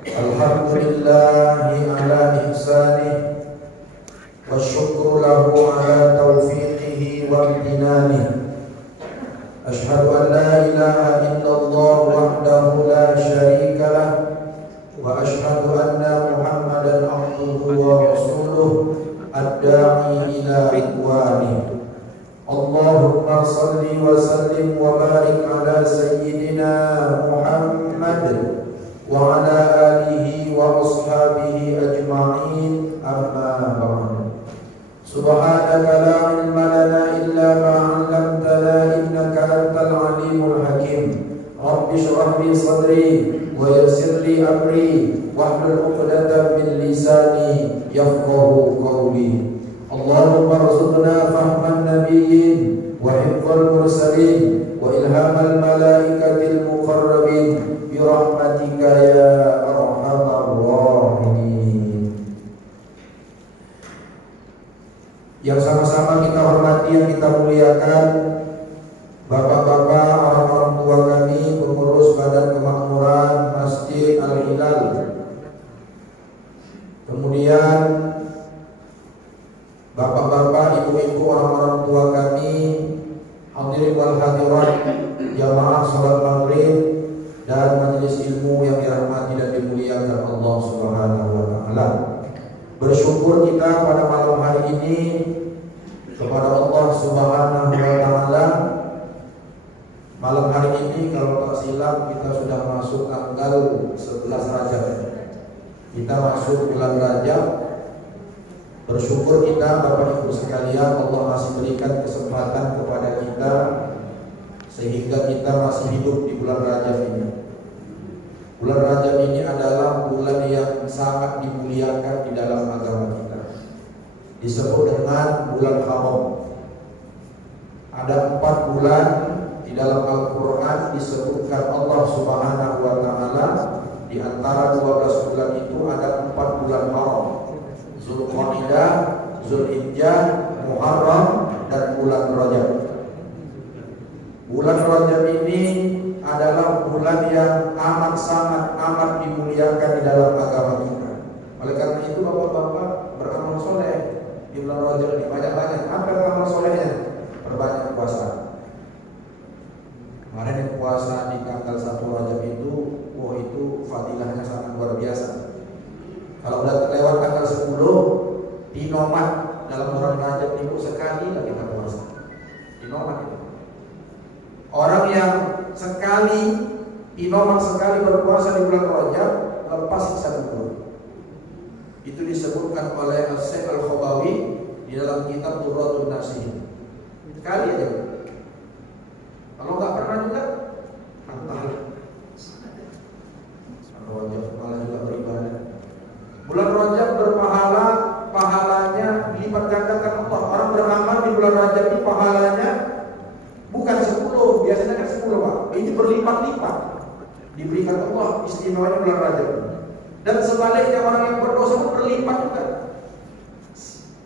Alhamdulillahi ala ihsanih wa syukru lahu ala taufiqihi wa amtinani. Ashhadu an la ilaha illallah wahdahu la syarika lah wa ashhadu anna Muhammadan abduhu wa rasuluh ad-da'i ila ridwanih. Allahumma salli wa sallim wa barik ala sayyidina Muhammad wa ala alihi wa ashabihi ajma'in, amma ba'd. Subhanaka la ilma lana illa ma 'allamtana innaka antal alimul hakim. Rabbi shrah li sadri wa yassir li amri wahlul 'uqdatam min lisani yafqahu qawli. Allahumma arzuqna fahman nabiyyin wa hifdzal mursalin wa ilhamal malaikatil muqarrabin bi rahmatika ya arhamar rahimin. Yang sama-sama kita hormati, yang kita muliakan, bapak-bapak, orang-orang tua kami, pengurus Badan Kemakmuran Masjid Al-Hilal, kemudian bapak-bapak, ibu-ibu, orang-orang tua kami, hadirin wal hadirat, jamaah salat maghrib dan majelis ilmu yang dirahmati dan dimuliakan Allah Subhanahu wa taala. Bersyukur kita pada malam hari ini kepada Allah Subhanahu wa taala. Malam hari ini kalau tak silap kita sudah masuk tanggal 11 Rajab. Kita masuk bulan Rajab. Bersyukur kita Bapak Ibu sekalian, Allah masih berikan kesempatan kepada kita sehingga kita masih hidup di bulan Rajab ini. Bulan Rajab ini adalah bulan yang sangat dimuliakan di dalam agama kita. Disebut dengan bulan haram. Ada 4 bulan di dalam Al-Quran disebutkan Allah Subhanahu wa taala. Di antara 12 bulan itu ada 4 bulan haram: Zulqa'dah, Zulhijjah, Muharram, dan bulan Rajab. Bulan Rajab ini adalah bulan yang amat dimuliakan di dalam agama kita. Oleh karena itu bapak-bapak beramal soleh di bulan Rajab ini banyak-banyak. Apa amal solehnya? Perbanyak puasa. Kemarin yang puasa di tanggal 1 Rajab itu, itu fadilahnya sangat luar biasa. Kalau udah terlewat tanggal 10, dinomat dalam bulan Rajab itu sekali lagi kita puasa. Dinomat itu. Orang yang dinomat sekali berpuasa di bulan Rajab lepas siksa kubur. Itu disebutkan oleh Syekh Al-Khabawi di dalam kitab Durratun Nasihin. Sekali aja. Kalau nggak pernah juga, entahlah. Rajab malah juga beribadah. Bulan Rajab berpahala, pahalanya dilipat gandakan Allah. Orang beramal di bulan Rajab ini pahalanya bukan 10, biasanya kan 10 Pak. Ini berlipat-lipat. Diberikan Allah istimewanya bulan Rajab. Dan sebaliknya orang yang berdosa pun berlipat juga.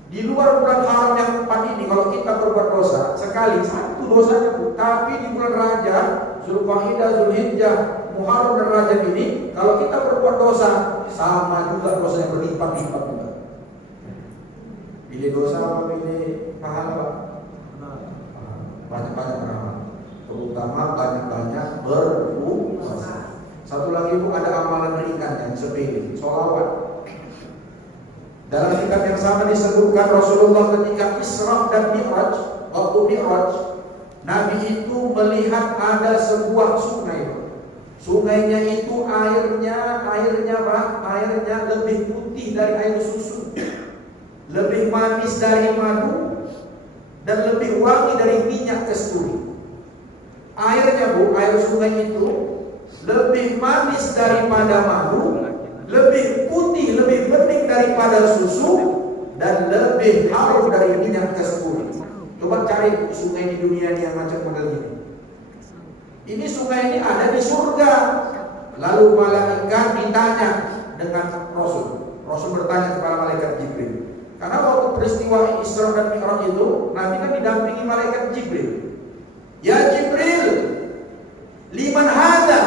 Di luar bulan haram yang 4 ini, kalau kita berbuat dosa sekali, 1 dosanya pun. Tapi di bulan Rajab, Zulqa'dah, Zulhijjah, Muharram dan Rajab ini, kalau kita berbuat dosa sama juga dosanya berlipat-lipat juga. Pilih dosa apa pilih pahala? Banyak-banyak beramal, terutama banyak-banyak berpuasa. Satu lagi itu ada amalan ringan yang sepele, sholawat. Dalam kitab yang sama disebutkan Rasulullah ketika Isra dan Mi'raj, waktu Mi'raj, Nabi itu melihat ada sebuah sungai. Sungainya itu airnya lebih putih dari air susu, lebih manis dari madu, dan lebih wangi dari minyak kasturi. Airnya air sungai itu lebih manis daripada madu, lebih putih, lebih bening daripada susu, dan lebih harum dari minyak kasturi. Coba cari sungai di dunia ini yang macam model ini. Ini sungai ini ada di surga. Lalu malaikat ditanya dengan Rasul. Rasul bertanya kepada malaikat Jibril. Karena waktu peristiwa Isra dan Mi'raj itu, Nabi kan didampingi malaikat Jibril. Ya Jibril, liman hadza?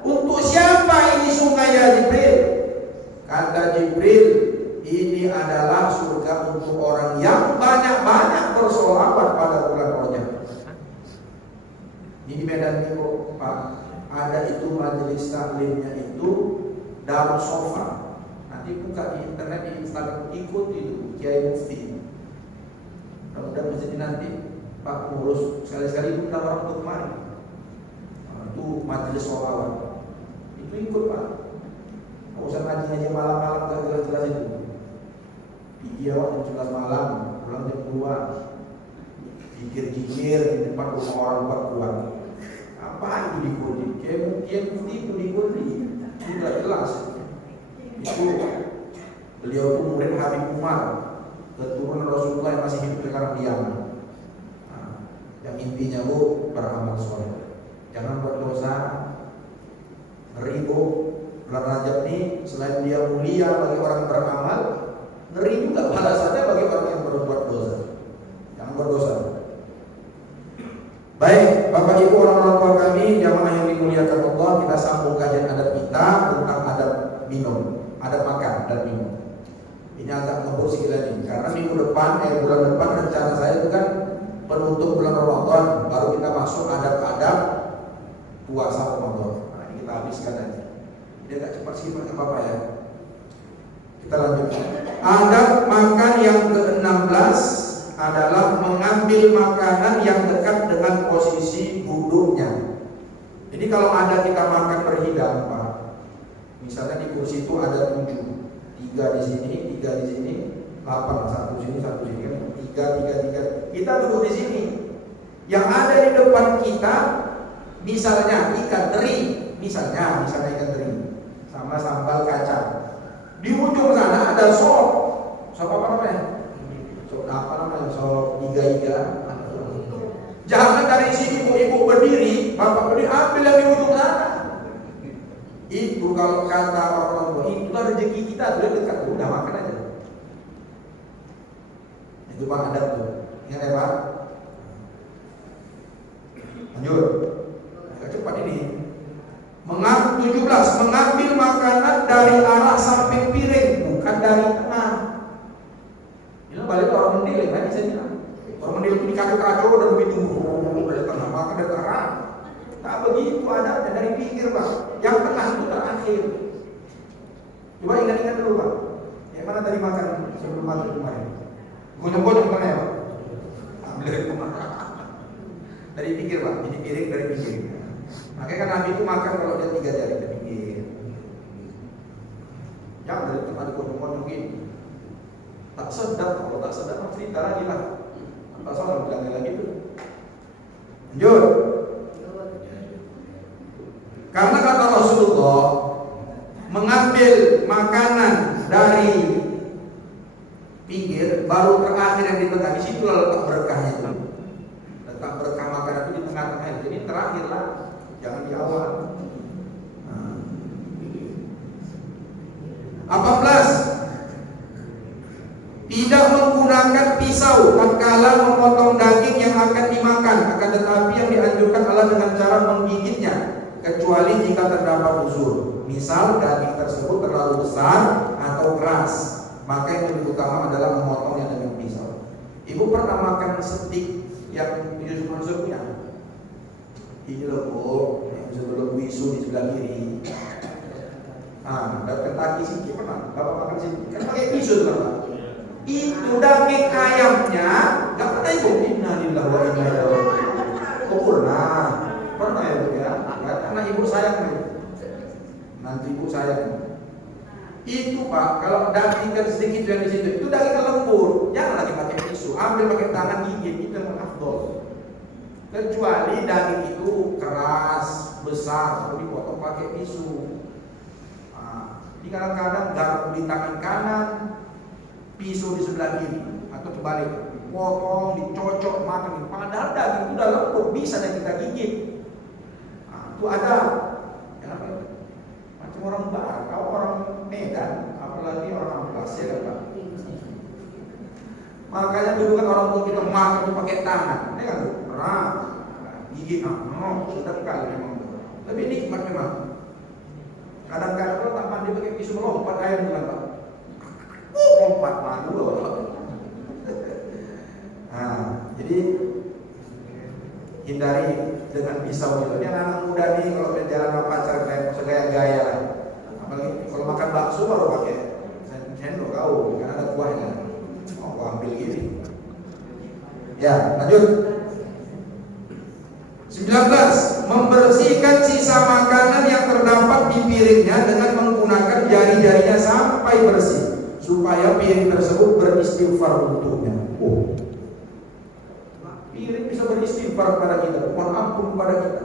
Untuk siapa ini sungai ya Jibril? ada itu majelis taklimnya itu Darus Sofa. Nanti buka di internet, di Instagram, ikut itu Kiai Mufti. Kalau udah masjid nanti Pak ngurus sekali-sekali undang orang untuk kemari. Itu majelis sholawat. Itu ikut Pak. Nggak usah ngaji malam-malam gak jelas-jelas itu. Pergi awak jam 11 malam, pulang jam 2. Jikir-jikir di depan rumah orang buat keluar. Apa itu diikuti? Kiai Mufti itu diikuti. Tidak jelas. Itu beliau itu murid Habib Umar, keturunan Rasulullah yang masih hidup sekarang di Yaman. Yang intinya beramal soleh, jangan buat dosa. Ngeri bulan Rajab ini selain dia mulia bagi orang beramal, ngeri juga balasannya bagi orang yang berbuat dosa. Jangan berdosa. Baik, Bapak Ibu orang tua kami, jamaah yang dimuliakan Allah, kita sambung kajian adat kita tentang adat minum, adat makan dan minum. Ini agak ngebut sedikit ini, karena minggu depan, bulan depan rencana saya itu kan penutup bulan Ramadan, baru kita masuk adat-adat puasa Ramadan. Nah, ini kita habiskan aja. Ini agak cepat sih, nggak apa-apa ya. Kita lanjut. Adat makan yang ke-16 adalah mengambil makanan yang dekat dengan posisi duduknya. Jadi kalau ada kita makan berhidang, Pak. Misalnya di kursi itu ada 7, 3 di sini, 3 di sini, 8, 1 sini, 1 sini, 3. Kita duduk di sini. Yang ada di depan kita, misalnya ikan teri, misalnya ikan teri, sama sambal kacang. Di ujung sana ada sop apa namanya? Sop iga-iga. Jangan dari sini ibu-ibu berdiri, bapak berdiri, ambil yang di ujung sana. Itu kalau kata orang tua, itulah rezeki kita, sudah dekat, udah makan aja. Itu Pak adat tuh. Ingat ya Pak? Lanjut. Agak cepat ini. 17. Mengambil makanan dari arah samping piring, bukan dari tengah. Ini balik orang mendiling kan bisa bilang. Orang mendiling itu dikacau-kacau dan begitu dari tengah makan dari arah. Tak begitu adanya, dari pinggir Pak. Yang tengah itu terakhir. Coba ingat-ingat dulu Pak. Yang mana tadi makan sebelum maghrib kemarin? Gojong-gojong mana ya Pak? Ambil dari tengah. Dari pinggir Pak. Ini piring dari pinggir. Makanya kan Nabi itu makan kalau dia 3 jari ke pinggir. Jangan dari tengah digojong-gojong gini. Tak sedap, kalau tak sedap cerita lagi lah. Apa soal bilangnya lagi itu? Lanjut. Karena kata Rasulullah, mengambil makanan dari pinggir baru terakhir yang di tengah, di situ letak berkahnya itu. Letak berkah makanan itu di tengah-tengah. Jadi terakhir lah, jangan di awal. 18. Tidak menggunakan pisau tatkala memotong daging yang akan dimakan, akan tetapi yang dianjurkan adalah dengan cara menggigitnya, kecuali jika terdapat uzur. Misal daging tersebut terlalu besar atau keras, maka yang lebih utama adalah memotongnya dengan pisau. Ibu pernah makan steak yang Yusuf Mansur punya? Ini loh Bu, yang sebelum wisu di sebelah kiri. Dan Kentucky sih pernah, Bapak makan sih, kan pakai pisau tuh Bapak. Itu daging ayamnya nggak pernah ibu. Innalillahi wa inna ilaihi raji'un. Pernah ya Bu ya? Karena ibu sayang nih. Nanti ibu sayang. Itu Pak, kalau daging kan sedikit yang di situ, itu daging lembut. Jangan lagi pakai tisu, ambil pakai tangan gigit, itu yang afdol. Kecuali daging itu keras, besar, perlu dipotong pakai tisu. Di kadang-kadang garpu di tangan kanan, pisau di sebelah kiri, atau kebalik, potong, dicocok, makan. Padahal daging itu udah lembut, bisa dan kita gigit. Itu ada. Jangan macam orang Barat, kalau orang Medan, apalagi orang Amplas ya kan Pak. Makanya dulu kan orang tua kita makan itu pakai tangan, ini kan gigit, sedap kali memang. Tapi nikmat memang. Kadang-kadang kalau tak mandi pakai pisau melompat air bukan Pak. Lompat malu loh. Jadi hindari dengan pisau itu. Ini anak muda nih kalau berjalan sama pacar kayak gaya lah. Apalagi kalau makan bakso baru pakai sendok kau, karena ada kuahnya. Oh, gua ambil gini. Ya, lanjut. 19. Membersihkan sisa makanan yang terdapat di piringnya dengan menggunakan jari-jarinya sampai bersih, supaya piring tersebut beristighfar untuknya. Oh, piring bisa beristighfar kepada kita, mohon ampun kepada kita.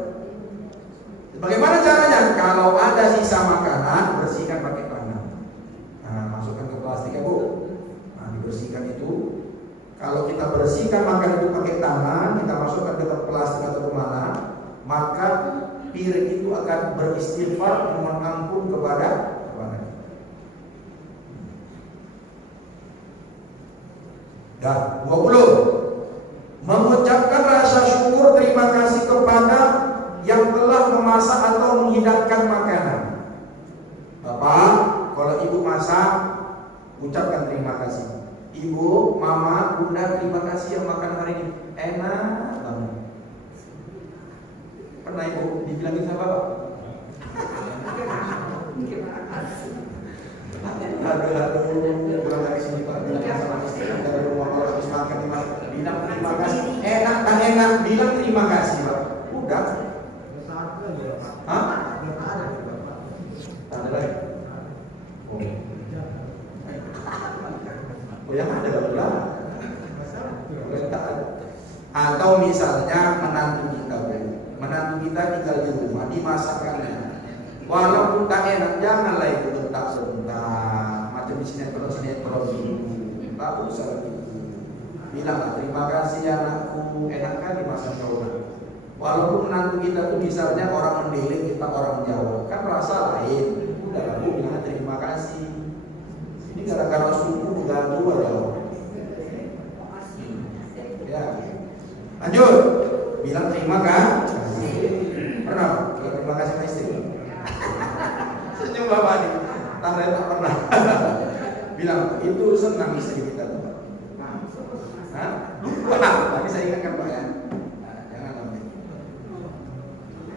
Bagaimana caranya? Kalau ada sisa makanan, bersihkan pakai tangan. Nah, masukkan ke plastik ya Bu. Nah, dibersihkan itu. Kalau kita bersihkan makan itu pakai tangan, kita masukkan ke plastik atau kemana, maka piring itu akan beristighfar mohon ampun kepada kita. Dan 20. Mengucapkan rasa syukur terima kasih kepada yang telah memasak atau menghidangkan makanan. Bapak, kalau ibu masak, ucapkan terima kasih. Ibu, mama, bunda, terima kasih yang makan hari ini. Enak banget. Pernah ibu dibilangin sama bapak? Aduh, pulang dari sini Pak, bilang sama istri dari rumah kalau habis makan bilang terima kasih. Enak kan enak, bilang terima kasih Pak. Udah. Hah? Ada lagi? Oh yang ada lah. Atau misalnya menantu kita tinggal di rumah, dimasakkannya. Walaupun tak enak, janganlah itu bentak-bentak macam di sinetron itu. Tak usah gitu. Bilanglah terima kasih anakku, enak kali masak kau. Walaupun menantu kita tuh misalnya orang Mandailing, kita orang Jawa, kan rasa lain. Udah aku bilang terima kasih. Ini gara-gara suku ganggu aja. Ya. Lanjut. Bilang terima kasih. Pernah bilang terima kasih sama istri? Senyum bapak nih. Tanda tak pernah. Bilang itu senang istri kita tuh. Hah? Tapi saya ingatkan Pak ya.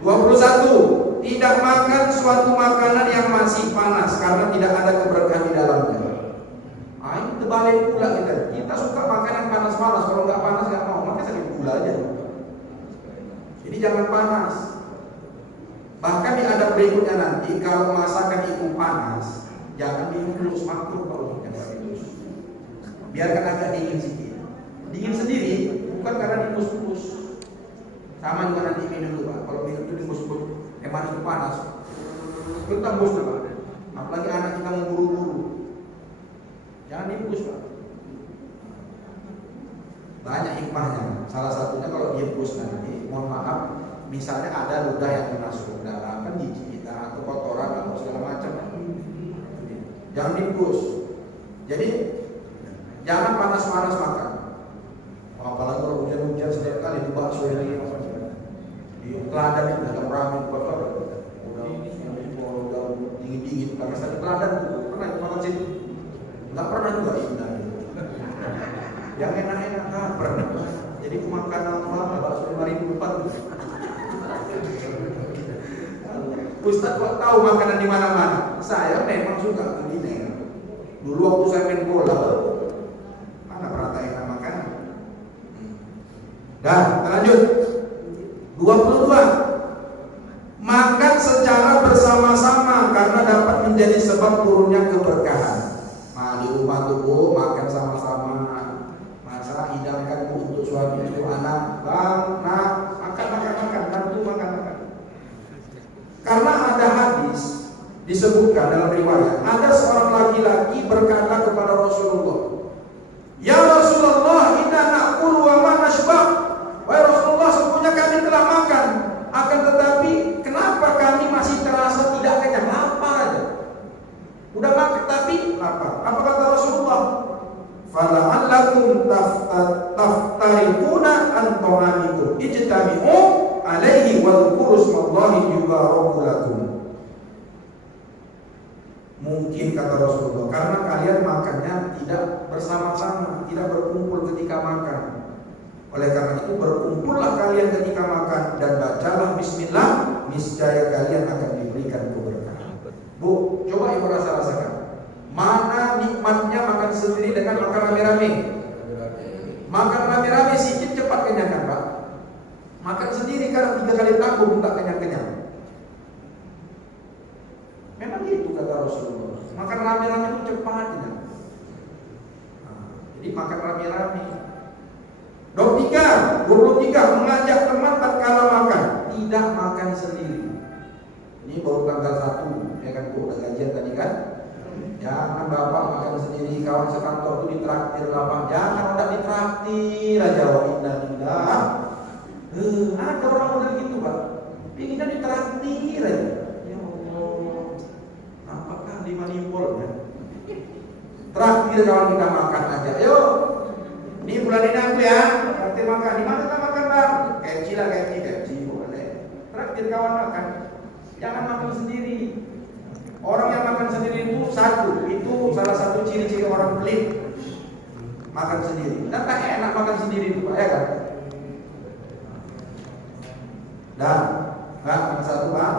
21. Tidak makan suatu makanan yang masih panas karena tidak ada keberkahan di dalamnya. Ini terbalik pula kita. Kita suka makanan panas-panas, kalau nggak panas nggak mau, makanya sakit gula aja. Jadi jangan panas. Bahkan di adab berikutnya nanti, kalau masakan itu panas, jangan diungkus, makruh kalau diungkus. Biarkan agak dingin sedikit. Dingin sendiri, bukan karena diungkus-ungkus. Sama juga nanti minum dulu Pak. Kalau minum itu diungkus-ungkus, manis itu panas. Kita tembus Pak. Apalagi anak kita mau buru-buru. Jangan diungkus Pak. Banyak hikmahnya. Salah satunya kalau diungkus nanti, mohon maaf, misalnya ada ludah yang masuk darah, kan gigi kita atau kotoran atau segala macam. Jangan diungkus. Jadi jangan panas-panas makan. Apalagi kalau hujan-hujan setiap kali di bakso ini di teladan itu dalam ramen kotor. Udah dingin-dingin, karena tadi teladan pernah makan situ. Nggak pernah juga indah. Yang enak-enak nggak pernah. Jadi makan apa bakso 5.004. Ustaz kok tahu makanan di mana-mana? Saya memang suka kuliner. Dulu waktu saya main bola, mana pernah tak enak makanan. Dah, kita lanjut. 22. Makan secara bersama-sama karena dapat menjadi sebab turunnya keberkahan. Nah, di rumah tuh Bu, makan sama-sama. Masa hidangkan Bu untuk suami itu anak, bang, nak, makan, bantu makan. Karena ada hadis disebutkan dalam riwayat, ada seorang laki-laki berkata kepada Rasulullah, "Ya Rasulullah, inna na'kulu wa ma nashba'." Wahai Rasulullah, sesungguhnya kami telah makan, akan tetapi kenapa kami masih terasa tidak kenyang? Lapar aja. Udah makan tapi lapar. Apa kata Rasulullah? "Fala'allakum taftarikuna an ta'amikum. Ijtami'u alaihi wa dzkuru smallahi yubaraku lakum." Mungkin kata Rasulullah, karena kalian makannya tidak bersama-sama, tidak berkumpul ketika makan. Oleh karena itu berkumpullah kalian ketika makan dan bacalah bismillah, niscaya kalian akan diberikan keberkahan. Bu, coba ibu rasakan. Mana nikmatnya makan sendiri dengan makan rame-rame? Makan rame-rame sedikit cepat kenyang kan Pak? Makan sendiri kadang 3 kali tanggung tak kenyang-kenyang. Memang gitu kata Rasulullah. Makan rame-rame itu cepat kenyang. Jadi makan rame-rame. 23 mengajak teman tatkala makan, tidak makan sendiri. Ini baru tanggal 1, ya kan Bu, udah gajian tadi kan? Jangan bapak makan sendiri, kawan sekantor itu ditraktir lapang. Jangan udah ditraktir aja, wa inna lillah. Ada orang model gitu Pak, pinginnya ditraktir aja. Ya Allah, apakah dimanimpul ya? Traktir kawan kita makan aja, yuk. Ini bulan ini aku ya, traktir makan. Di mana kita makan Bang? KFC lah, KFC boleh. Traktir kawan makan, jangan makan sendiri. Orang yang makan sendiri itu salah satu ciri-ciri orang pelit, makan sendiri. Dan tak enak makan sendiri itu Pak, ya kan? Dan yang satu Pak,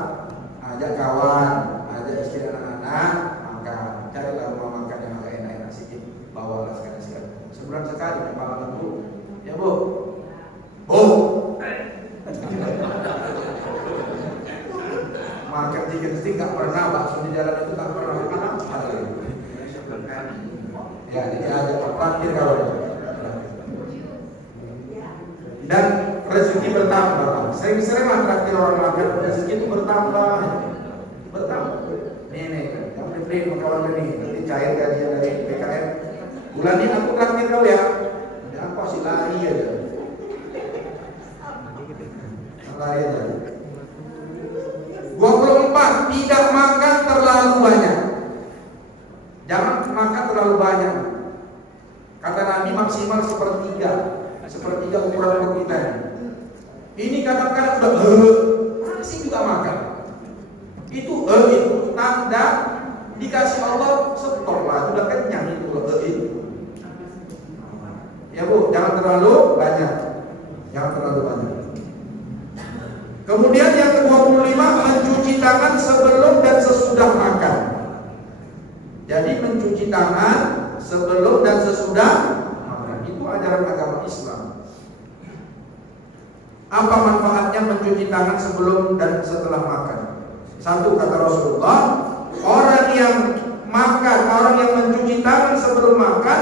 ajak kawan, ajak istri anak-anak makan. Carilah rumah makan yang agak enak-enak sedikit, bawalah sekali-sekali. Sebulan sekali ya Pak Bu. Ya Bu. Bu. Makan chicken stick gak pernah, bakso di jalan itu gak pernah makan apa. Ya, jadi ada traktir kawan. Dan rezeki bertambah. Sering-sering traktir orang makan, rezeki itu bertambah. Nih, kamu diberi kawan ini, nanti cair gajian dari PKN. Bulan ini aku traktir kau ya. Jangan kau sih lari aja. Lari aja. 24, tidak makan terlalu banyak. Jangan makan terlalu banyak. Kata Nabi maksimal sepertiga ukuran perut kita. Ini kadang-kadang udah masih juga makan. Itu tanda dikasih Allah stop lah, sudah kenyang itu itu. Ya Bu, jangan terlalu banyak. Kemudian yang ke-25, mencuci tangan sebelum dan sesudah makan. Jadi mencuci tangan sebelum dan sesudah makan itu ajaran agama Islam. Apa manfaatnya mencuci tangan sebelum dan setelah makan? Satu, kata Rasulullah, orang yang mencuci tangan sebelum makan,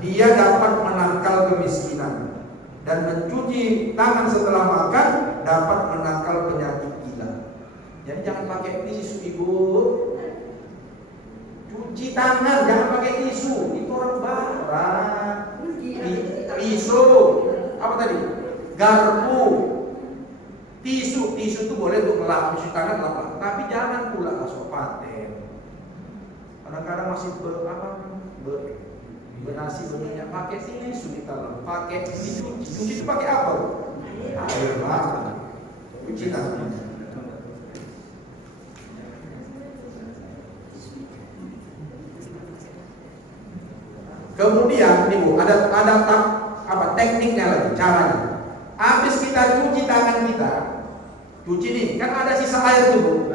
dia dapat menangkal kemiskinan. Dan mencuci tangan setelah makan dapat menangkal penyakit gila. Jadi jangan pakai tisu Ibu. Cuci tangan, jangan pakai tisu. Itu orang barat. Tisu. Apa tadi? Garpu. Tisu itu boleh untuk melap, cuci tangan lap. Tapi jangan pula paten. Kadang-kadang masih bernasi berminyak, pakai tisu ditaruh, pakai cuci itu pakai apa? Air mata, cuci tangan. Kemudian nih Bu, ada tekniknya lagi, caranya. Habis kita cuci tangan kita, cuci nih, kan ada sisa air tuh Bu.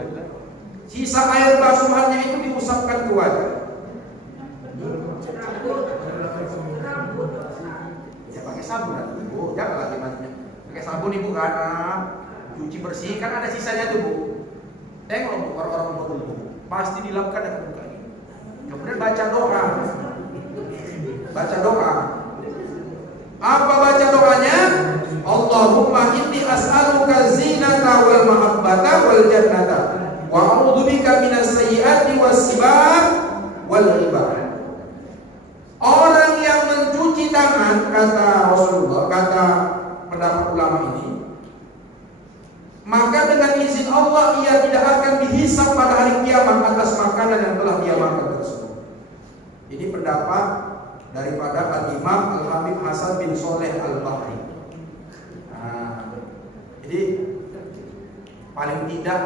Sisa air basuhannya itu diusapkan ke wajah. Ya pakai sabun kan Ibu, jangan lagi mandinya. Pakai sabun Ibu karena cuci bersih, kan ada sisanya tuh Bu. Tengok orang-orang modul Bu, pasti dilapkan dengan muka ini. Kemudian baca doa. Apa baca doanya? Allahumma inni as'aluka zinata wal mahabbata wal jannata wa a'udzubika minas sayyiati was-sibat wal riba. Orang yang mencuci tangan, kata Rasulullah, kata pendapat ulama ini, maka dengan izin Allah ia tidak akan dihisab pada hari kiamat atas makanan yang telah dia makan tersebut. Ini pendapat daripada Al-Imam Al-Habib Hasan bin Soleh Al-Bahri. Jadi paling tidak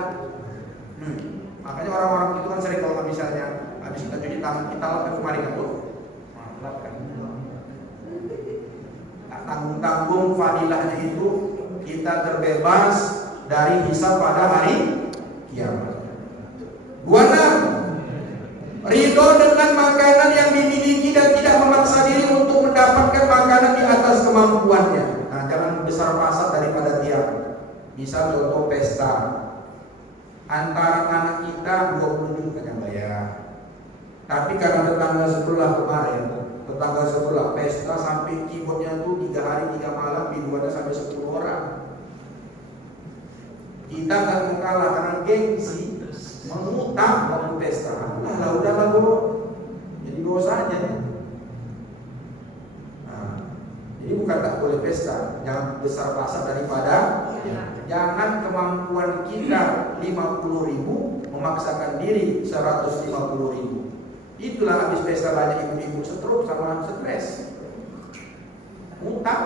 makanya orang-orang itu kan sering kalau misalnya habis kita cuci tangan kita lapkan kemari kan tuh, lapkan. Tak tanggung-tanggung tanggung fadilahnya itu kita terbebas dari hisab pada hari kiamat. 26. Ridho dengan makanan yang dimiliki dan tidak memaksa diri untuk mendapatkan makanan di atas kemampuannya. Nah, jangan besar pasak daripada tiang. Misal contoh pesta, antara anak kita 20 juta yang bayar. Tapi karena tetangga sebelah kemarin, tetangga sebelah pesta sampai keyboardnya tuh 3 hari 3 malam, biduannya sampai 10 orang. Kita nggak mau kalah karena gengsi, mengutang waktu pesta. Udahlah bro, jadi dosanya. Nah, jadi bukan tak boleh pesta, jangan besar pasak daripada. Jangan kemampuan kita 50.000 memaksakan diri 150.000. Itulah habis pesta banyak ibu-ibu stroke sama stres. Utang.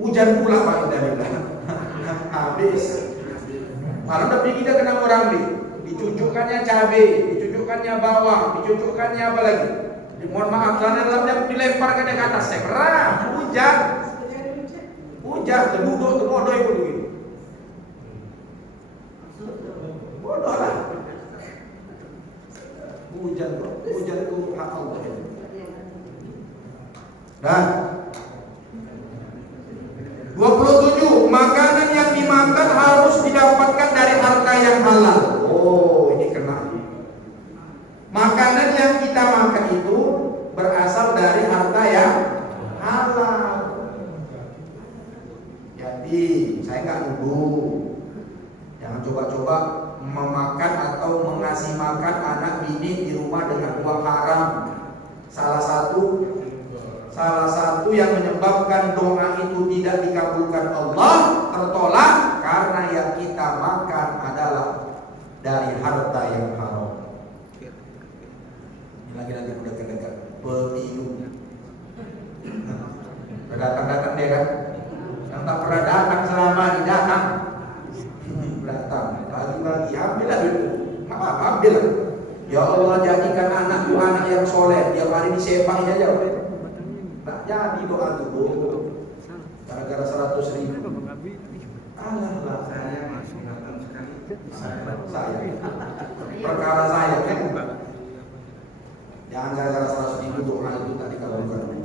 Hujan pula Pak Indahillah. Habis. Malah tapi kita kena orang dicucukkannya cabai, dicucukkannya bawang, dicucukkannya apa lagi? Mohon maaf, karena dilemparkan ke atas sekerah, hujan. Hujan, terbodoh itu begini. Bodoh lah. Hujan itu hak Allah. Nah, 27. Makanan yang dimakan harus didapatkan dari harta yang halal. Oh, ini kena. Makanan yang kita makan itu berasal dari harta yang halal. Jadi, saya nggak nuduh. Jangan coba-coba memakan atau mengasih makan anak bini di rumah dengan uang haram. Salah satu yang menyebabkan doa itu tidak dikabulkan Allah, tertolak karena yang kita makan adalah dari harta yang haram. Ini lagi nanti udah dekat pemilu. Datang dia kan, yang tak pernah datang selama ini datang. Lagi ambillah dulu, ambillah. Ya Allah, jadikan anakku anak yang soleh, tiap hari disepain aja. Tak jadi doa itu, gara-gara 100.000. Alah saya masih datang sekali. Saya perkara saya kan, jangan gara-gara 100.000 doa itu tadi kalau bukan.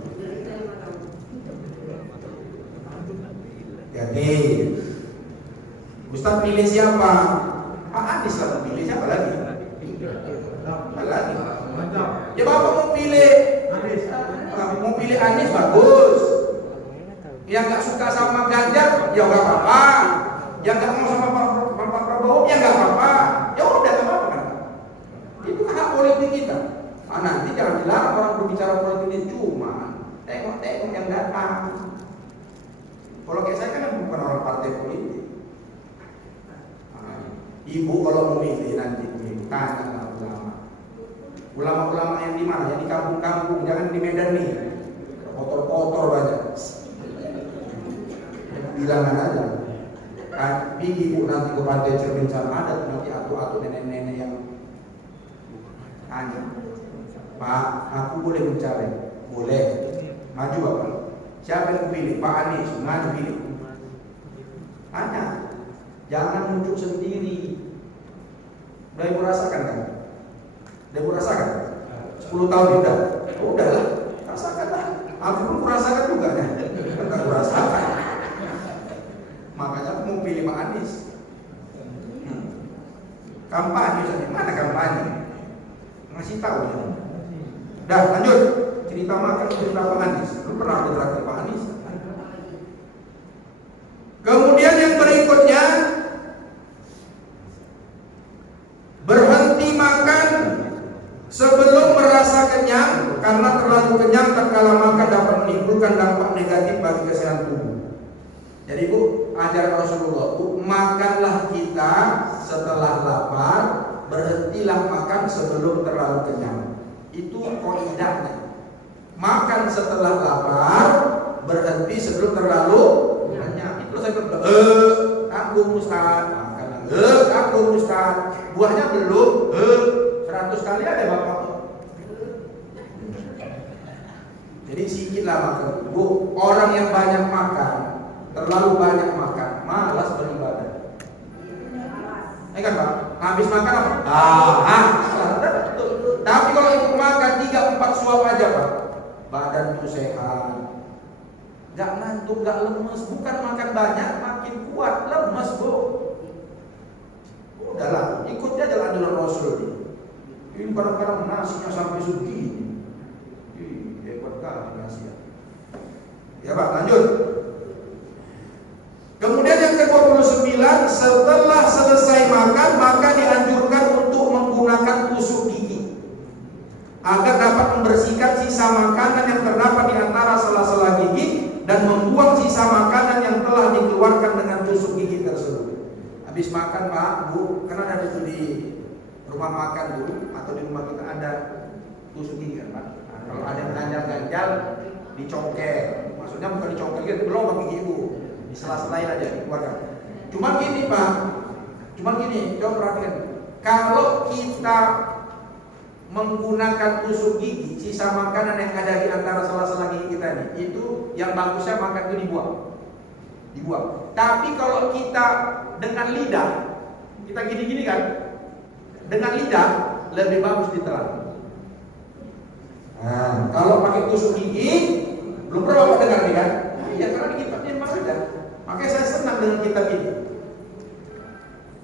Jadi Ustaz pilih siapa? Pak Anies lah pilih siapa lagi? Apa lagi? Ya Bapak mau pilih Anies bagus. Yang nggak suka sama Ganjar ya nggak apa-apa. Yang nggak mau sama Pak Prabowo ya nggak apa-apa. Ya udah nggak apa-apa kan? Itu hak politik kita. Nanti jangan dilarang orang berbicara politik ini, cuma tengok yang datang. Kalau kayak saya kan bukan orang partai politik. Ibu kalau memilih nanti tanya ulama yang di mana? Yang di kampung-kampung, jangan di Medan nih. Kotor-kotor banyak. Bilangan aja. Pergi ibu nanti ke pantai Cermin sana, ada nanti atu-atu nenek-nenek yang tanya, Pak, aku boleh mencari? Boleh. Maju Bapak. Siapa yang pilih? Pak Anies, maju pilih. Tanya. Jangan muncul sendiri. Udah ibu rasakan kan? Udah ibu rasakan? 10 tahun udah. Udahlah, rasakanlah. Aku pun merasakan juga kan? Enggak merasakan. Makanya aku mau pilih Pak Anies. Kampanye saja. Mana kampanye? Ngasih tahu ya. Dah lanjut. Cerita makan cerita Pak Anies. Lu pernah ada terakhir Pak Anies? Kemudian yang berikutnya, berhenti makan sebelum merasa kenyang, karena terlalu kenyang tatkala makan dapat menimbulkan dampak negatif bagi kesehatan tubuh. Jadi Bu, ajaran Rasulullah Bu, makanlah kita setelah lapar, berhentilah makan sebelum terlalu kenyang. Itu kaidahnya. Makan setelah lapar, berhenti sebelum terlalu kenyang. Itu saya berkata, tanggung Ustaz, makan tanggung Ustaz. Buahnya belum, 100 kali ada Bapak. Jadi sikit lah makan. Bu, orang yang banyak makan, terlalu banyak makan, malas beribadah. Kan Pak, habis makan apa? Tapi kalau ibu makan 3-4 suap aja Pak, badan itu sehat, gak ngantuk, gak lemes. Bukan makan banyak makin kuat, lemes Bu. Udahlah, ikut aja anjuran Rasul. Ini kadang-kadang nasinya sampai segini. Hebat kali nasinya. Ya Pak, lanjut. Kemudian yang ke-29, setelah selesai makan maka dianjurkan untuk menggunakan tusuk gigi agar dapat membersihkan sisa makanan yang terdapat di antara sela-sela gigi dan membuang sisa makanan yang telah dikeluarkan dengan tusuk gigi tersebut. Habis makan Pak, Bu, karena ada itu di rumah makan Bu, atau di rumah kita ada tusuk gigi kan Pak. Nah, kalau ada yang ganjal-ganjal dicongkel, maksudnya bukan dicongkel gitu, belum gigi Ibu. Di sela-selain aja dikeluarkan. Cuma gini Pak, coba perhatikan. Kalau kita menggunakan tusuk gigi, sisa makanan yang ada di antara sela-sela gigi kita ini, itu yang bagusnya makan itu dibuang. Tapi kalau kita dengan lidah, kita gini-gini kan, dengan lidah lebih bagus ditelan. Nah, kalau pakai tusuk gigi, belum pernah Bapak dengar nih kan? Iya, karena di kitabnya memang ada. Makanya saya senang dengan kitab ini.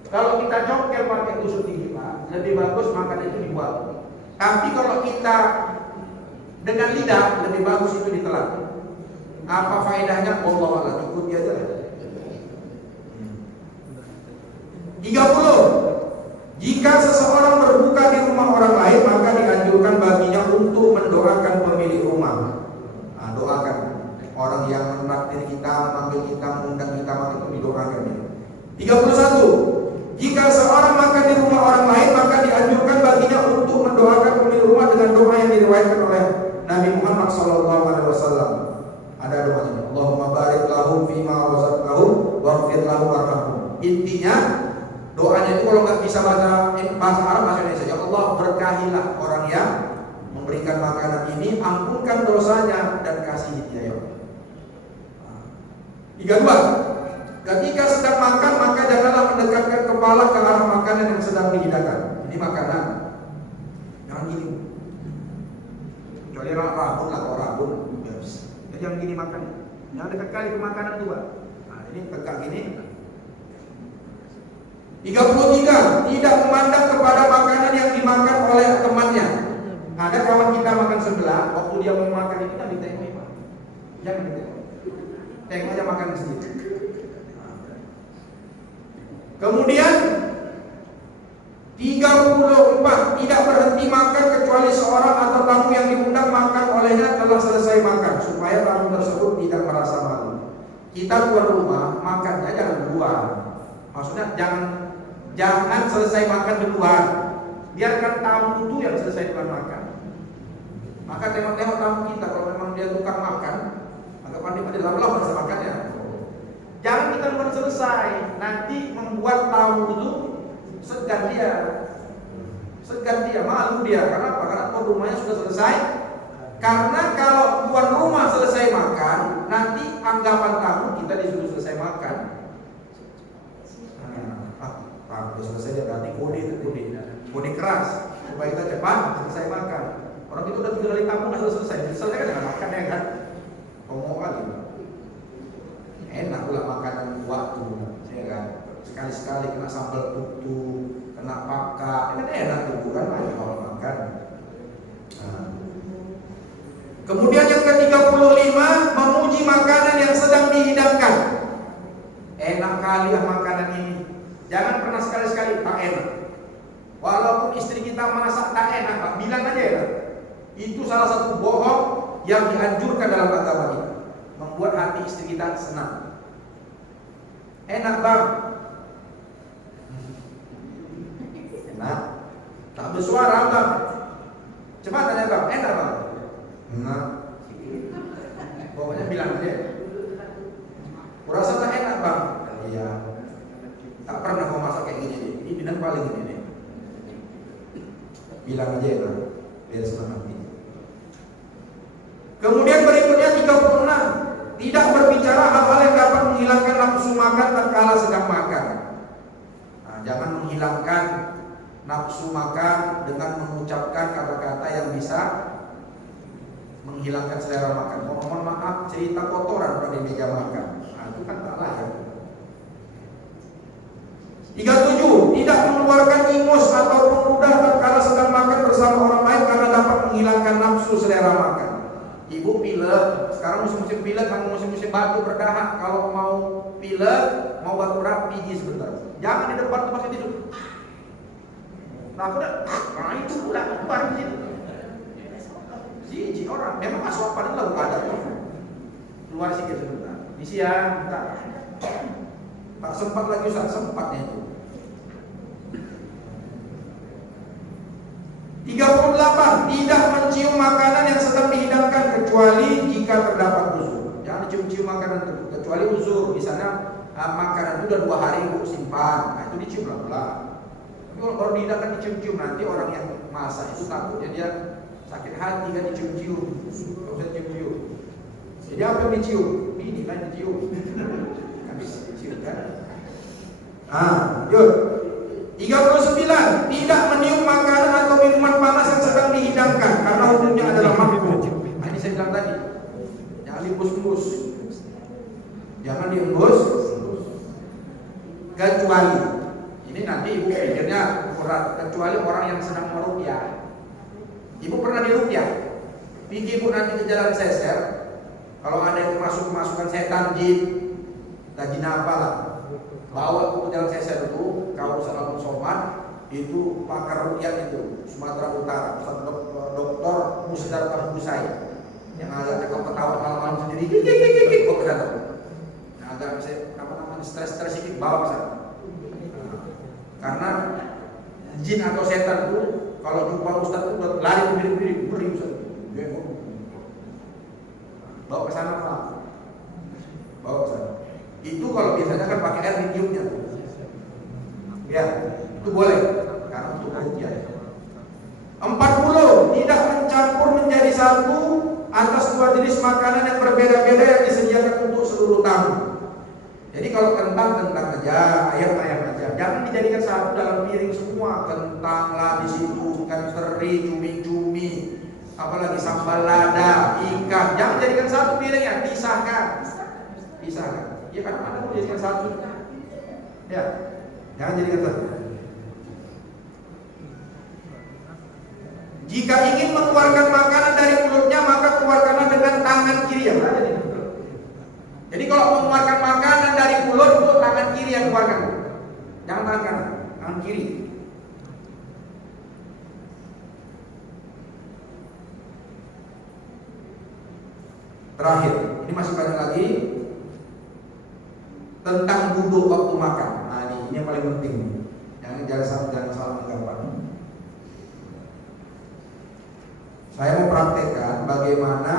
Kalau kita congkel pakai tusuk gigi Pak, lebih bagus makan itu dibuang. Tapi kalau kita dengan lidah, lebih bagus itu ditelan. Apa faedahnya? Allah Allah, ikuti aja lah. 30. Jika seseorang berbuka di rumah orang lain, maka dianjurkan baginya untuk mendoakan pemilik rumah. Nah, doakan orang yang menraktir kita, mengambil kita, mengundang kita, maka itu didoakan. 31. Jika seorang makan di rumah orang lain, maka dianjurkan baginya untuk mendoakan pemilik rumah dengan doa yang diriwayatkan oleh Nabi Muhammad SAW. Ada doanya, Allahumma barik lahum fima razaqtahum waghfir lahum warhamhum. Intinya doanya itu kalau nggak bisa bahasa Arab, bahasa Indonesia. Ya Allah, berkahilah orang yang memberikan makanan ini, ampunkan dosanya dan kasih hidayah. 32. Ketika sedang makan, maka janganlah mendekatkan kepala ke arah makanan yang sedang dihidangkan. Ini makanan, jangan gini. Kecuali rabun lah, kalau rabun, ya jangan gini makan. Jangan dekat kali ke makanan tua. Nah, ini tegak gini. 33. Tidak memandang kepada makanan yang dimakan oleh temannya. Ada kawan kita makan sebelah, waktu dia mau makan itu jangan ditengok Pak. Jangan ditengok. Tengok aja makan sendiri. Kemudian 34. Tidak berhenti makan kecuali seorang atau tamu yang diundang makan olehnya telah selesai makan, supaya tamu tersebut tidak merasa malu. Kita tuan rumah makannya jangan duluan. Maksudnya jangan selesai makan duluan. Biarkan tamu itu yang selesai duluan makan. Maka tengok-tengok tamu kita, kalau memang dia tukang makan, maka pandai-pandai lama-lama bisa makannya. Jangan kita duluan selesai, nanti membuat tamu itu segan dia, malu dia. Kenapa? Karena tuan rumahnya sudah selesai. Karena kalau tuan rumah selesai makan, nanti anggapan tamu kita disuruh selesai makan. Udah selesai dia berarti kode keras supaya kita cepat selesai makan. Orang itu udah 3 kali tamu nggak selesai kan dengan makan ya kan? Ngomong lagi. Enak pula makanan waktu, ya kan? Sekali-sekali kena sambal putu, kena paka, kan enak tuh bukan kalau makan. Nah. Kemudian yang ke-35, memuji makanan yang sedang dihidangkan. Enak kali ya makanan ini. Jangan pernah sekali-sekali tak enak. Walaupun istri kita masak tak enak, Pak, bilang aja ya. Itu salah satu bohong yang dianjurkan dalam agama kita. Membuat hati istri kita senang. Enak Bang. Enak. Tak bersuara Bang. Cepat tanya Bang, enak Bang? Enak. Pokoknya bilang aja. Kurasa tak enak Bang? Iya. Tak pernah kau masak kayak gini. Ini bidang paling ini nih. Bilang aja ya Bang, biar senang hati. Kemudian berikutnya 36, tidak berbicara hal-hal yang dapat menghilangkan nafsu makan tatkala sedang makan. Nah, jangan menghilangkan nafsu makan dengan mengucapkan kata-kata yang bisa menghilangkan selera makan. Mohon maaf, cerita kotoran pada meja makan. Nah, itu kan tak layak. 37, tidak mengeluarkan ingus ataupun ludah tatkala sedang makan bersama orang lain karena dapat menghilangkan nafsu selera makan. Ibu pilek, sekarang musim-musim pilek, kamu musim-musim batuk berdahak. Kalau mau pilek, mau batuk berdahak, pijit sebentar. Jangan di depan tempat tidur. Nah, itu pula keluar di sini. Jijik orang, memang asal paling lalu ada tuh. Keluar sedikit sebentar. Di siang, tak sempat lagi Ustaz, sempatnya itu. 38, tidak mencium makanan yang sedang dihidangkan kecuali jika terdapat uzur. Jangan cium-cium makanan itu kecuali uzur. Di sana makanan itu udah 2 hari ibu simpan, nah itu dicium pelan-pelan. Kalau baru dihidangkan dicium-cium, nanti orang yang masak itu takutnya dia sakit hati kan dicium-cium. Kalau saya cium-cium, jadi apa yang dicium? Ini kan dicium. Kan bisa dicium kan? Yuk. 39, tidak meniup makanan atau minuman panas yang sedang dihidangkan karena hukumnya adalah makruh. Nah, ini saya bilang tadi, jangan dihembus-hembus. Jangan dihembus. Kecuali, ini nanti ibu pikirnya berat. Kecuali orang yang sedang meruqyah. Ibu pernah diruqyah? Pergi ibu nanti ke jalan Seser. Kalau ada yang kemasukan setan, jin, jin apalah, bawa ke jalan Seser itu, kalau salah sopan itu pakar ruqyah itu Sumatera Utara, Dr. Musdar Tabusai yang agak ketawa malam-malam sendiri, kok datang. Nah, agak stres sedikit bawa ke sana. Karena jin atau setan itu kalau jumpa ustaz itu lari berdiri ustaz. Bawa ke sana Pak. Bawa ke sana. Itu kalau biasanya kan pakai air ditiupnya. Ya, itu boleh karena untuk ruqyah. 40, tidak mencampur menjadi satu atas 2 jenis makanan yang berbeda-beda yang disediakan untuk seluruh tamu. Jadi kalau kentang aja, ayam aja. Jangan dijadikan satu dalam piring semua. Kentang lah di situ, ikan teri, cumi-cumi, apalagi sambal lada, ikan. Jangan jadikan satu piring ya, pisahkan. Ya kan ada mau jadikan satu. Ya, jangan jadikan satu. Jika ingin mengeluarkan makanan dari mulutnya, maka keluarkanlah dengan tangan kiri ya. Jadi kalau mengeluarkan makanan dari mulut itu tangan kiri yang keluarkan. Jangan tangan kanan, tangan kiri. Terakhir, ini masih banyak lagi tentang duduk waktu makan. Nah ini yang paling penting. Jangan salah anggapan. Saya mau praktekkan bagaimana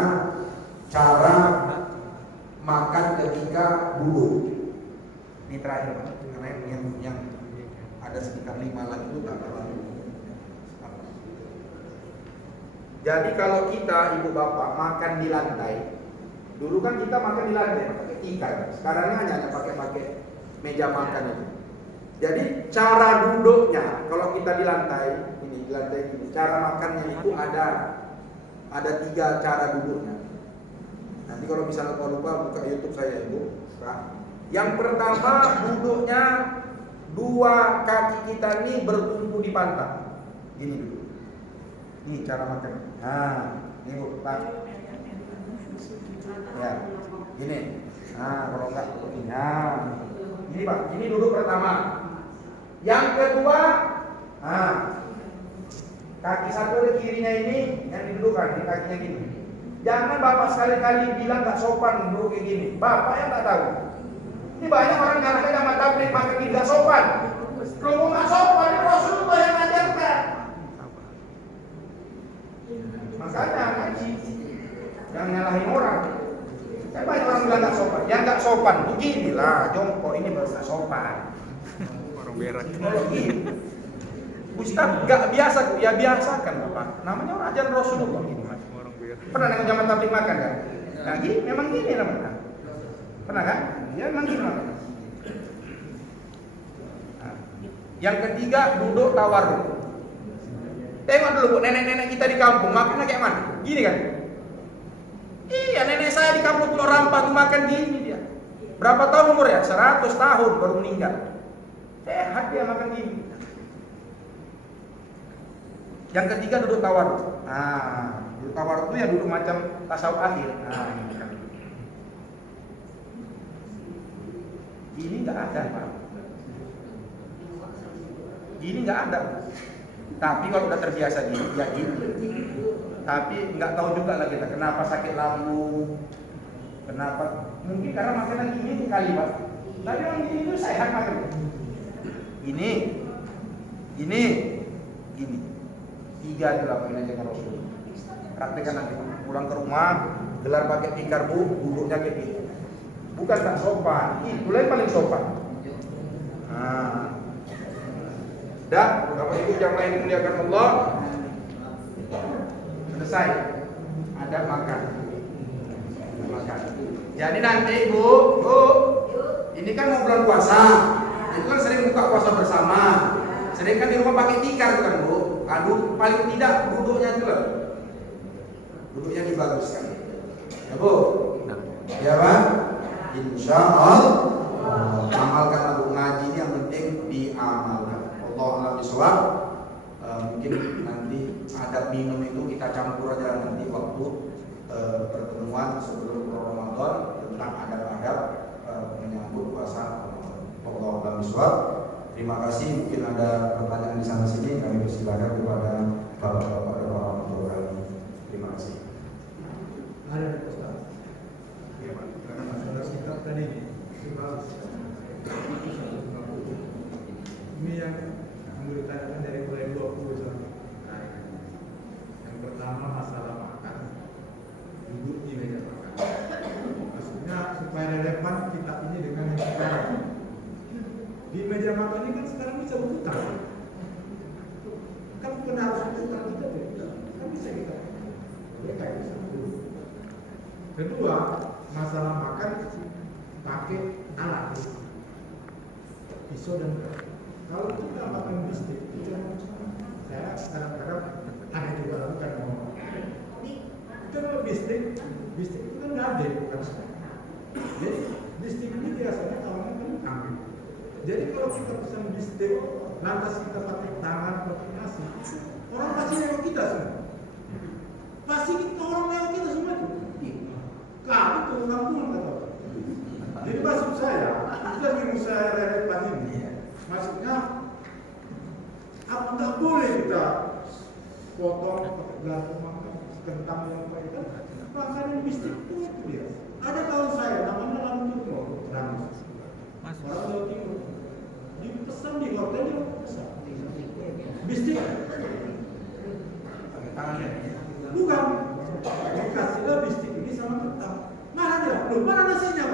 cara makan ketika duduk. Ini terakhir Pak, karena yang ada sekitar 5 lagi itu tak terlalu. Jadi kalau kita ibu bapak makan di lantai, dulu kan kita makan di lantai pakai tikar. Sekarang hanya pakai meja makan itu. Jadi cara duduknya kalau kita di lantai ini, cara makannya itu ada 3 cara duduknya. Nanti kalau misalnya lupa buka YouTube saya ibu. Yang pertama duduknya 2 kaki kita ini bertumpu di pantat. Gini dulu. Ini cara makan. Nah, ini bu, Pak. Ya, ini. Nah, kalau enggak begini. Nah, ini Pak. Ini duduk pertama. Yang kedua, kaki satu di kirinya ini yang didudukkan, di kakinya gini. Jangan bapak sekali-kali bilang gak sopan duduk kayak gini. Bapak yang tak tahu. Ini banyak orang nyalahin sama tablik pakai gini gak sopan. Kalau gak sopan, ini Rasulullah yang ngajarkan. Makanya ngaji, jangan nyalahin orang. Kan banyak orang bilang gak sopan. Yang gak sopan beginilah, jongkok ini baru gak sopan. Orang berak. Ustaz gak biasa, ya biasakan Bapak. Namanya orang ajaran Rasulullah ini. Pernah nengok zaman tablik makan kan? Nah, memang gini namanya. Pernah kan? Ya memang gini namanya. Nah, yang ketiga duduk tawarruk. Tengok dulu Bu, nenek-nenek kita di kampung makannya kayak mana? Gini kan? Iya, nenek saya di kampung Pulau Rampas tuh makan gini dia. Berapa tahun umur ya? 100 tahun baru meninggal. Sehat dia makan gini. Yang ketiga duduk tawarruk. Nah, duduk tawarruk itu ya duduk macam tasawuf akhir. Nah, ini kan. Ini nggak ada, Pak. Ini nggak ada. Tapi kalau udah terbiasa gini, ya gini. Tapi nggak tahu juga lah kita kenapa sakit lambung, kenapa? Mungkin karena makan lagi ini kali Pak. Tapi orang ini itu sehat makan. Ini. 3 dilakuin aja kalau Rasul. Praktekkan nanti pulang ke rumah, gelar pakai tikar Bu, duduknya kayak gitu. Bukan tak sopan, itulah yang paling sopan. Nah. Dah, Bapak Ibu yang lain dimuliakan Allah. Selesai. Ada makan. Jadi nanti Bu, ini kan mau bulan puasa. Itu kan sering buka puasa bersama. Sering kan di rumah pakai tikar kan Bu. Aduh, paling tidak duduknya itu lah. Duduknya dibaguskan. Ya Bu. Ya Pak. Insya Allah. Amalkan Abu ngaji ini yang penting diamalkan. Allah alam bisawab. Mungkin nanti adab minum itu kita campur aja nanti waktu pertemuan sebelum Ramadan tentang adab-adab menyambut puasa Allah alam bisawab. Terima kasih. Mungkin ada pertanyaan di sana sini, kami persilakan kepada bapak-bapak dan orang-orang kami. Terima kasih. Ada Ustaz. Ya Pak. Karena masalah sikap tadi ini yang ditanyakan dari mulai 20 sampai. Yang pertama masalah makan, duduk di meja makan. Maksudnya supaya relevan kita ini dengan yang sekarang. Di meja makan ini kan sekarang bisa berputar. Kan bukan harus berputar kita tidak. Kan bisa kita. Mereka bisa. Kedua, masalah makan pakai alat. Pisau dan garpu. Kalau kita makan bistik, saya kadang-kadang ada juga lakukan ngomong. Kalau bistik itu kan nggak ada bukan. Jadi bistik ini biasanya awalnya kan kambing. Jadi kalau kita pesan bistik, lantas kita pakai tangan, pakai nasi, orang pasti lewat kita semua. Pasti kita orang lewat kita semua itu. Kami tuh kampung kata. Jadi maksud saya, itu yang saya relevan ini. Maksudnya, apa nggak boleh kita potong pakai garpu makan kentang yang apa itu? Makanan bistik itu dia. Ada kawan saya namanya Lantur Ramus. Orang Jawa Timur. Dipesan di hotel dia pesan. Bistik. Pakai tangannya. Bukan. Dikasihlah bistik ini sama kentang. Mana dia? Loh, mana nasinya?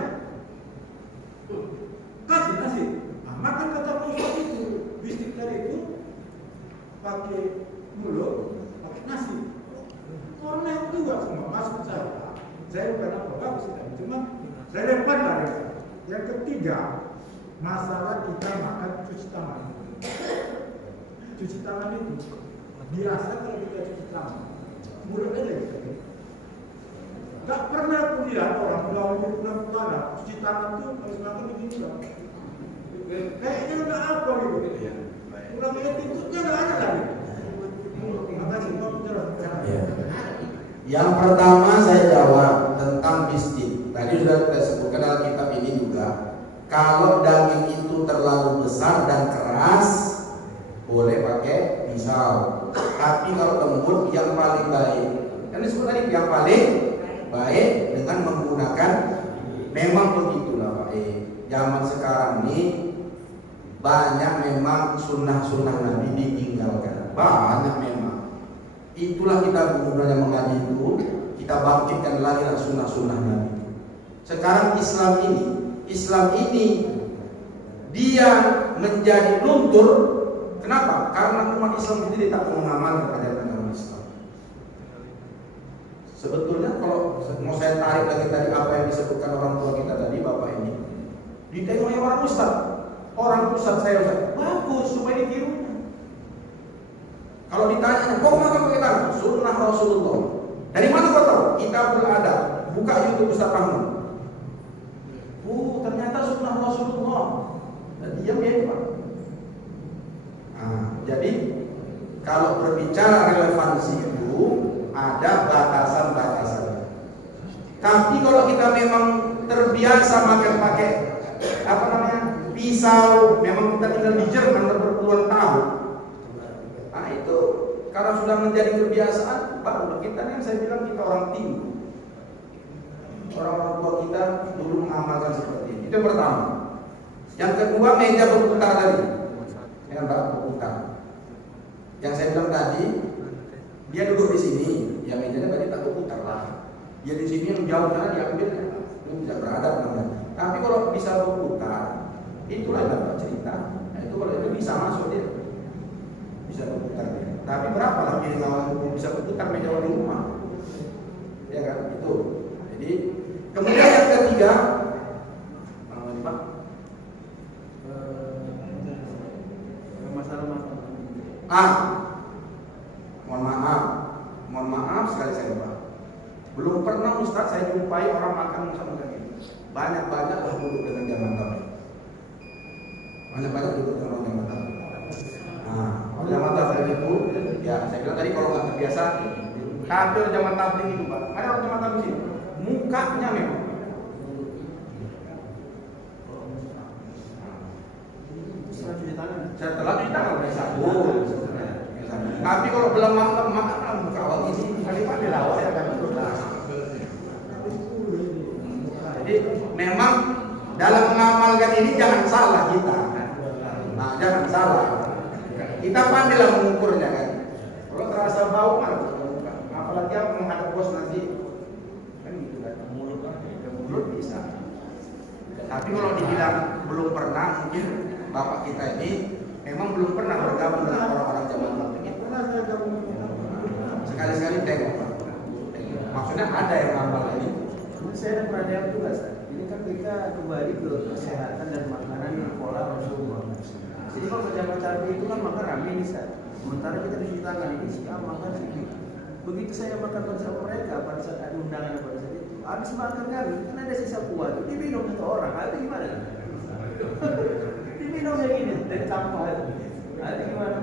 Kasih nasi. Nah, makan kata Ustaz itu bistik tadi itu pakai mulut, pakai nasi. Orang yang juga semua masuk saya bukan apa bagus tadi, cuma relevan lah ya. Yang ketiga, masalah kita makan cuci tangan. Cuci tangan itu biasa kalau kita cuci tangan, mulut aja gitu. Gak pernah aku lihat orang bulan puasa cuci tangan tuh harus makan begini loh. Kayaknya udah apa gitu. Udah attitude-nya udah ada lagi. Makasih kamu jelaskan. Yang pertama saya jawab tentang bistik. Tadi sudah kita sebutkan dalam kitab ini juga. Kalau daging itu terlalu besar dan keras, boleh pakai pisau. Tapi kalau lembut yang paling baik. Kan disebut tadi yang paling baik dengan menggunakan. Memang begitulah Pak. Zaman sekarang ini banyak memang sunnah-sunnah Nabi ditinggalkan. Banyak memang. Itulah kita gunanya mengaji itu, kita bangkitkan lagi lah sunnah-sunnah Nabi. Sekarang Islam ini dia menjadi luntur. Kenapa? Karena umat Islam sendiri tak mengamalkan ajaran agama Islam. Sebetulnya kalau mau saya tarik lagi tadi apa yang disebutkan orang tua kita tadi, bapak ini ditengoknya orang ustaz. Orang ustaz saya ustaz, bagus supaya ditiru. Kalau ditanya, kok makan pakai tangan? Sunnah Rasulullah. Dari mana kau tahu? Kita berada. Buka YouTube Ustaz Rahman. Ternyata sunnah Rasulullah. Dan diam dia Pak. Nah, jadi kalau berbicara relevansi itu ada batasan-batasannya. Tapi kalau kita memang terbiasa makan pakai pisau, memang kita tinggal di Jerman berpuluhan tahun. Nah itu karena sudah menjadi kebiasaan, baru kita yang saya bilang kita orang timur. Orang-orang tua kita dulu mengamalkan seperti ini. Itu yang pertama. Yang kedua, meja berputar tadi. Dengan Pak berputar. Yang saya bilang tadi, dia duduk di sini, ya mejanya tadi tak berputar lah. Dia di sini yang jauh sana diambil, itu tidak beradab namanya. Tapi kalau bisa berputar, itulah yang dapat cerita. Nah, itu kalau itu bisa masuk dia, bisa berputar dia. Tapi berapa lah piring awal bisa berputar meja di rumah? Ya kan itu. Jadi kemudian yang ketiga, Pak, mohon maaf sekali saya Pak. Belum pernah Ustaz saya jumpai orang makan sama kayak gitu. Banyak-banyaklah duduk dengan zaman tabligh. Banyak-banyak duduk dengan zaman tabligh. Nah, kalau zaman tabligh itu, ya saya bilang tadi kalau nggak terbiasa, kafir zaman tabligh itu Pak. Ada orang zaman tabligh sini, mukanya memang. Setelah cuci tangan udah sabun. Tapi kalau belum makan muka awal ini kali Pak dilawat ya kan. Jadi memang dalam mengamalkan ini jangan salah kita. Nah, jangan salah. Kita pandailah mengukurnya kan. Kalau terasa bau kan, apalagi yang menghadap bos nanti kan gitu kan. Mulut bisa. Tapi kalau dibilang belum pernah, mungkin bapak kita ini memang belum pernah bergabung dengan orang-orang zaman tabligh. Sekali-sekali tengok. Maksudnya ada yang ngamal ini. Saya pernah lihat juga, ini kan kita kembali ke kesehatan dan makanan yang pola Rasulullah. Jadi kalau pejabat tabligh itu kan makan rame nih, sementara kita cuci tangan ini sih makan sedikit. Begitu saya makan bersama mereka pada saat ada undangan pada saat itu, habis makan kami kan ada sisa kuah itu diminum satu orang. Itu gimana? Diminumnya gini dari sampah itu. Itu gimana?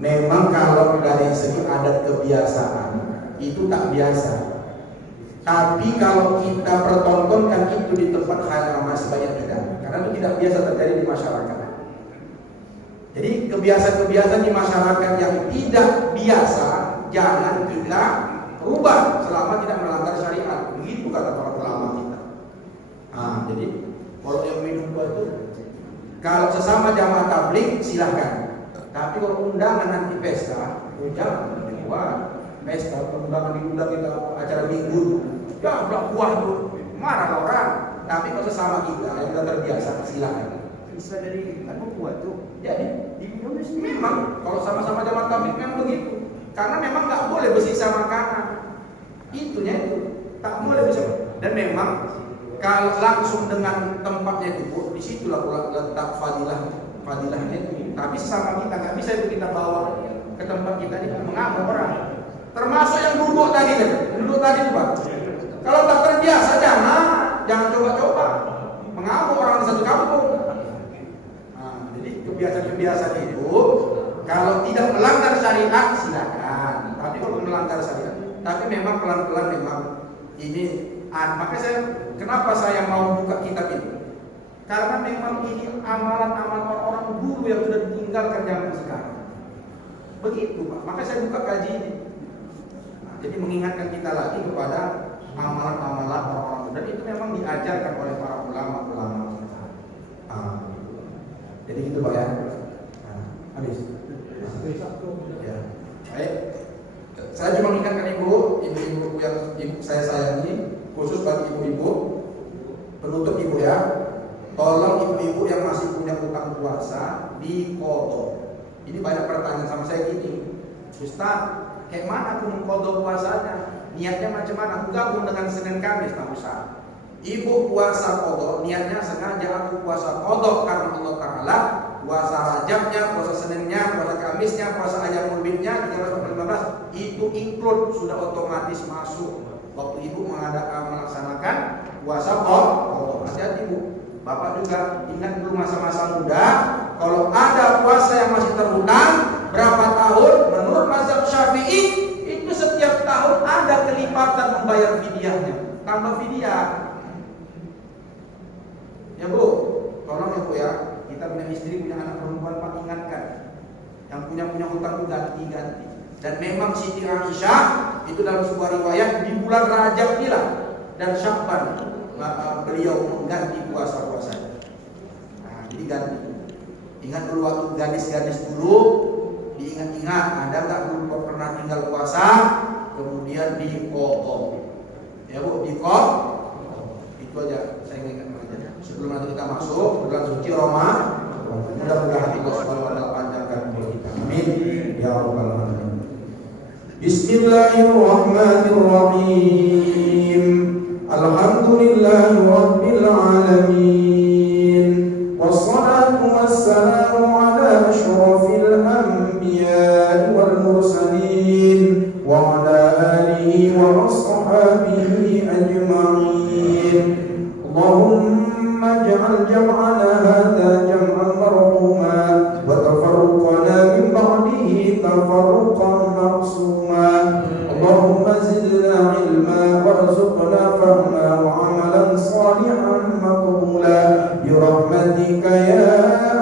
Memang kalau dari segi adat kebiasaan itu tak biasa. Tapi kalau kita pertontonkan itu di tempat hal ramai sebanyak tidak, karena itu tidak biasa terjadi di masyarakat. Jadi kebiasaan-kebiasaan di masyarakat yang tidak biasa jangan kita rubah selama tidak melanggar syariat. Begitu kata para ulama kita. Nah, jadi kalau yang minum itu, kalau sesama jamaah tabligh silahkan. Tapi kalau undangan nanti pesta, jangan dibuat pesta, undangan diundang kita acara minggu, ya udah buah tuh, marah orang. Tapi kalau sesama kita yang sudah terbiasa, silakan. Bisa dari kan buat tuh. Jadi memang kalau sama-sama jamaah tabligh memang begitu, karena memang nggak boleh bersisa makanan. Itunya itu tak boleh bisa. Dan memang kalau langsung dengan tempatnya itu, disitulah letak fadilahnya itu. Tapi sesama kita nggak bisa itu kita bawa ke tempat kita ini mengamuk orang. Termasuk yang duduk tadi itu Pak. Kalau tak terbiasa jangan coba-coba mengamuk orang di satu kampung. Nah, jadi kebiasaan-kebiasaan itu kalau tidak melanggar syariat silakan. Tapi kalau melanggar syariat, tapi memang pelan-pelan memang ini. Makanya kenapa saya mau buka kitab ini? Karena memang ini amalan-amalan orang-orang dulu yang sudah ditinggalkan zaman sekarang. Begitu Pak. Maka saya buka kaji ini. Nah, jadi mengingatkan kita lagi kepada amalan-amalan orang-orang dulu. Dan itu memang diajarkan oleh para ulama-ulama. Jadi gitu Pak ya. Habis. Ya. Baik. Saya cuma mengingatkan ibu-ibu yang saya sayangi, khusus bagi ibu-ibu, penutup ibu ya. Tolong ibu-ibu yang masih punya utang puasa dikodok. Ini banyak pertanyaan sama saya gini. Ustaz, kayak mana aku mengkodok puasanya? Niatnya macam mana? Aku gabung dengan Senin Kamis, tak usah. Ibu puasa kodok, niatnya sengaja aku puasa kodok karena Allah Ta'ala. Puasa Rajabnya, puasa Seninnya, puasa Kamisnya, puasa Ayyamul Bidnya 13-15 itu include, sudah otomatis masuk waktu ibu melaksanakan puasa kodok. Hati-hati Bu, Bapak juga ingat dulu masa-masa muda, kalau ada puasa yang masih terhutang berapa tahun, menurut mazhab Syafi'i itu setiap tahun ada kelipatan membayar fidyahnya, tambah fidyah. Ya Bu, tolong ya Bu ya, kita punya istri, punya anak perempuan, Pak, ingatkan. Yang punya hutang itu ganti-ganti. Dan memang Siti Aisyah itu dalam sebuah riwayat di bulan Rajab bila dan Sya'ban beliau mengganti puasa-puasanya. Nah, jadi ganti. Ingat dulu waktu gadis-gadis dulu, diingat-ingat, ada nggak dulu pernah tinggal puasa kemudian diqodho? Ya Bu, diqodho. Itu aja saya ingatkan aja. Sebelum nanti kita masuk bulan suci Ramadan, mudah-mudahan Allah Subhanahu wa taala panjangkan umur kita. Amin ya rabbal alamin. Bismillahirrahmanirrahim. Alhamdulillahi rabbil alamin. Wassalatu wassalamu ala asyrafil anbiya'i wal mursalin wa ala alihi wa ashabihi ajma'in. Allahumma ij'al jam'ana hadha jam'an marhuma wa tafarruqana min ba'dihi tafarruqan ma'suma. Allahumma zidna ilma warzuqna fahma wa amalan salihan maqbula bi rahmatika ya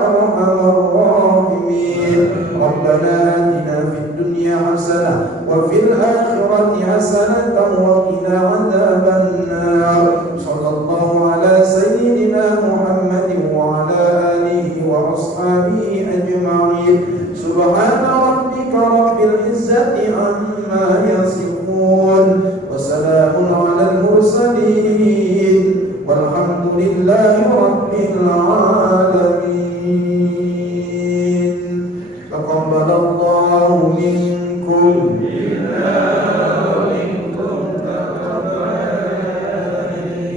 arhamar rahimin. Rabbana atina fid dunya hasanah wa fil akhirati hasanatan wa qina adzaban nar. Sallallahu ala sayyidina Muhammadin wa ala alihi wa ashabihi ajma'in. Subhana rabbika rabbil izzati amma yasifun wa salamun alal mursalin walhamdulillahi rabbil alamin. Taqabbalallahu minkum.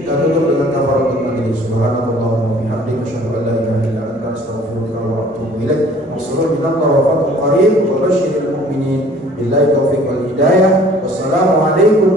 Kita tutup dengan kafaratul majlis. Subhanallahumma wa bihamdihi asyhadu an la ilaha illa anta astaghfiruka wa atubu ilaik. Wassallallahu wa fathun qarib wa basyiril mu'minin billahi taufiq wal hidayah. Wassalamu alaikum